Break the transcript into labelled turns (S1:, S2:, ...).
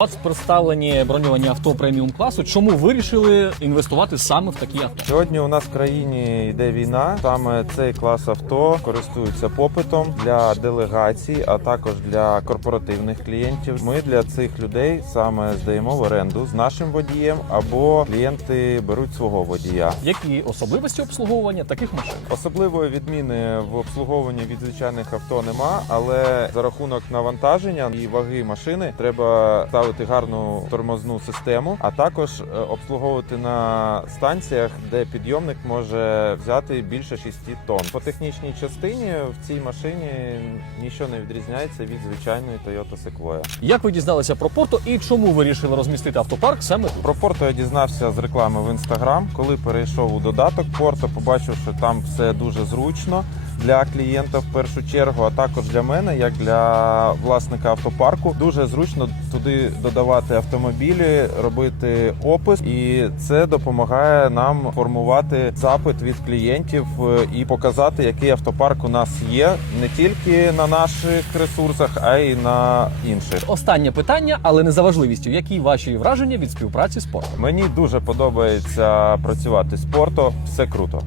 S1: У вас представлені броньовані авто преміум класу. Чому вирішили інвестувати саме в такі авто?
S2: Сьогодні у нас в країні йде війна. Саме цей клас авто користується попитом для делегацій, а також для корпоративних клієнтів. Ми для цих людей саме здаємо в оренду з нашим водієм, або клієнти беруть свого водія.
S1: Які особливості обслуговування таких машин?
S2: Особливої відміни в обслуговуванні від звичайних авто нема, але за рахунок навантаження і ваги машини треба ставити гарну тормозну систему, а також е, обслуговувати на станціях, де підйомник може взяти більше 6 тонн. По технічній частині в цій машині нічого не відрізняється від звичайної Toyota Sequoia.
S1: Як ви дізналися про Порто і чому вирішили розмістити автопарк саме тут?
S2: Про Порто я дізнався з реклами в інстаграм. Коли перейшов у додаток Порто, побачив, що там все дуже зручно для клієнта в першу чергу, а також для мене, як для власника автопарку. Дуже зручно туди додавати автомобілі, робити опис, і це допомагає нам формувати запит від клієнтів е, і показати, який автопарк у нас є не тільки на наших ресурсах, а й на інших.
S1: Останнє питання, але не за важливістю. Які ваші враження від співпраці з Порто?
S2: Мені дуже подобається працювати з Порто. Все круто.